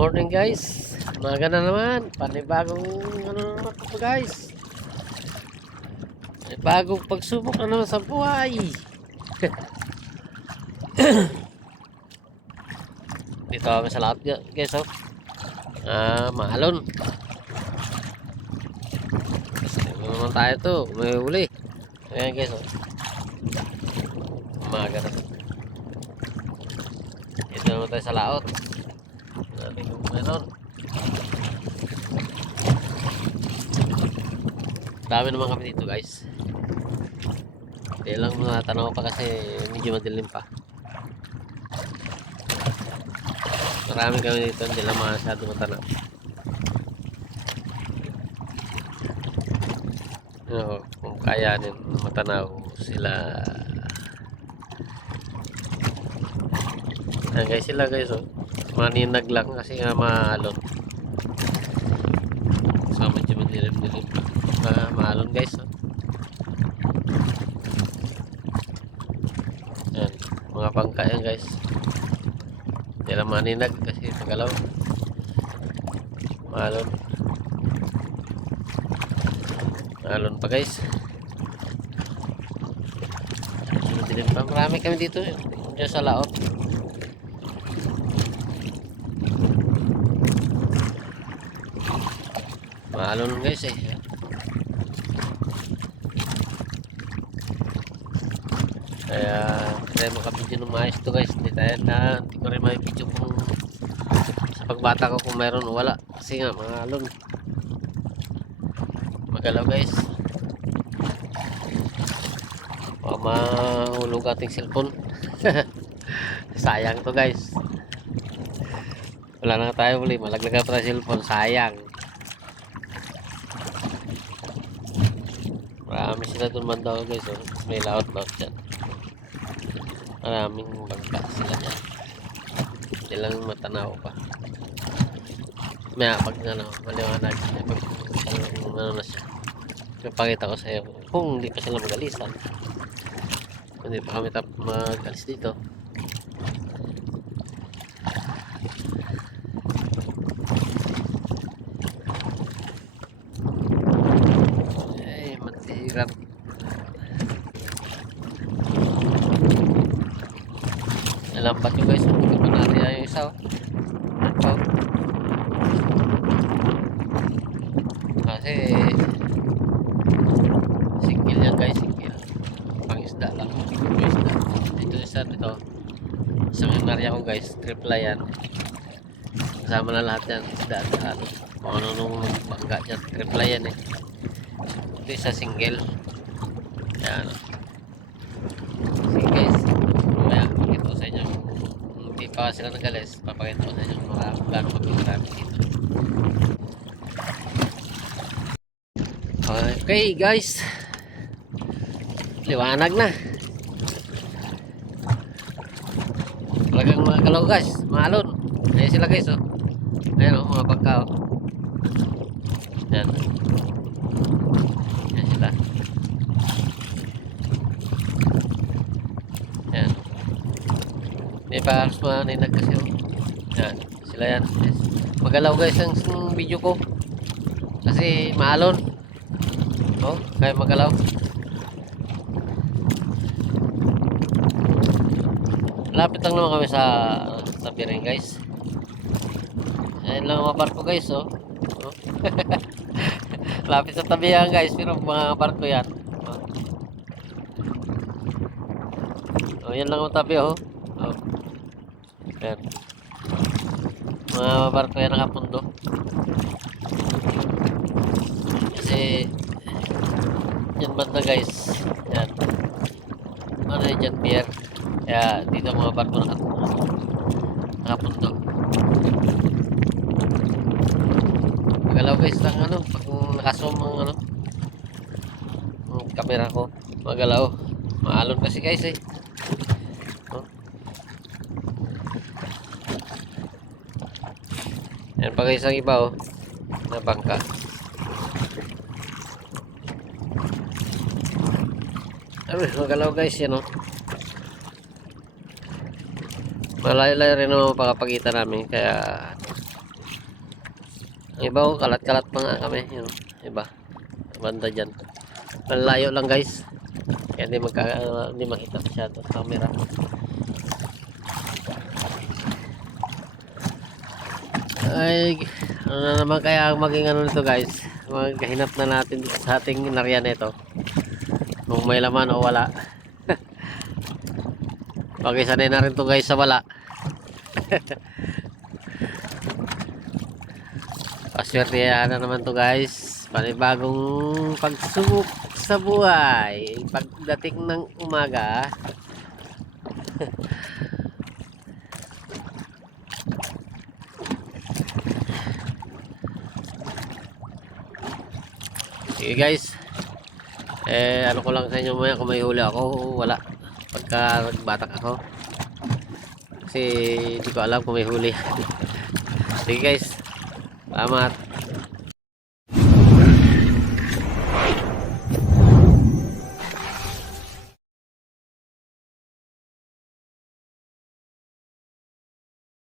Morning guys, umaga na naman, panibagong ano naman po guys, panibagong pagsubok na naman sa buhay. Dito kami sa laot guys, oh. Maalon. Ano naman tayo to, may uli. Ayan guys, oh. Umaga na. Dito naman tayo sa laot. Natin kung meron. Dami naman kami dito guys. Hindi lang natanaw pa kasi medyo madilim pa. Marami kami dito, hindi lang masyado matanaw. Kung kayanin matanaw sila. Ayan guys, sila guys, oh. Maninag lang kasi nga maalon. So medyo madilim-dilim pa. Maalon guys, oh. Ayan, mga bangka yan guys. Hindi lang maninag kasi magalaw. Maalon. Maalon pa guys. Madilim pa. Marami kami dito, dyan sa laot. Maalon guys eh. Kaya tayo makabidyo ng maayos to guys. Hindi ko rin makibidyo kung sa pagbata ko kung mayroon o wala. Kasi nga maalon. Magalaw guys. Baka mahulog ating cellphone. Sayang to guys. Wala na tayo uli. Malaglaga pa tayo cellphone. Sayang. Marami sila dun man daw guys, oh. May laot-laot dyan. Maraming bangka sila dyan. Hindi lang matanaw pa. May pag maliwanag, pag ano na siya, napakita ko sa iyo kung hindi pa sila mag-alisan. Hindi pa kami mag-alis dito. Hirap. Nalampat nyo guys. Hindi pa natin yung isa, oh. Kasi single yan guys. Single. Pang isda lang. Isda. Dito isa dito. Isang area ko guys. Triple yan. Kasama na lahat yan. Isda at ano. Kung ano nung bangga dyan. Triple yan eh. Ito isa single. Yan. Sige guys, mamaya pakita ko sa inyo. Hindi pa sila nagalis, papakita ko sa inyo gano'ng magkakarami dito. Okay guys, liwanag na. Talagang mga galaw guys, maalon. Ayan sila guys, oh. Ayan, oh, mga bangka, oh. Yan. Yan sila. Yan. May pa halos maninag kasi, oh. Yan. Sila yan. Yes. Magalaw guys ang video ko. Kasi maalon. Oh, kaya magalaw. Lapit lang naman kami sa tabi rin guys. Ayan lang mga barko guys, oh. Oh. Lapit sa tabi yan guys, pero mga barko yan. Oh, yan lang ang tabi, oh. Oh. Yan. Mga barko yan nakapundo. Kasi yan banda guys. Yan. Ano yan dyan, pier. Kaya dito mga barko nakapundo. Magalaw guys lang ano. Pag nakazoom ang ano, ang camera ko. Magalaw. Maalon kasi guys eh. Oh. Yan pa guys ang iba, oh. Na bangka. Ay, magalaw guys yan, oh. Malayo-layo rin naman pagkapagitan namin, kaya Ang iba ko, kalat-kalat pa nga kami. Yung iba. Banda dyan. Malayo lang guys. Kaya hindi makita masyado sa camera. Ay, ano na naman kaya ang maging ano nito guys. Maghinap na natin sa ating inarya nito. Kung may laman o wala. Pag-isanay na rin to guys sa wala. Paswerte na naman to guys. Panibagong pagsubok sa buhay. Pagdating ng umaga. Sige guys. Ano ko lang sa inyo maya kung may huli ako wala. Pagka nagbatak ako. Kasi hindi ko alam kung may huli. Sige guys. Salamat.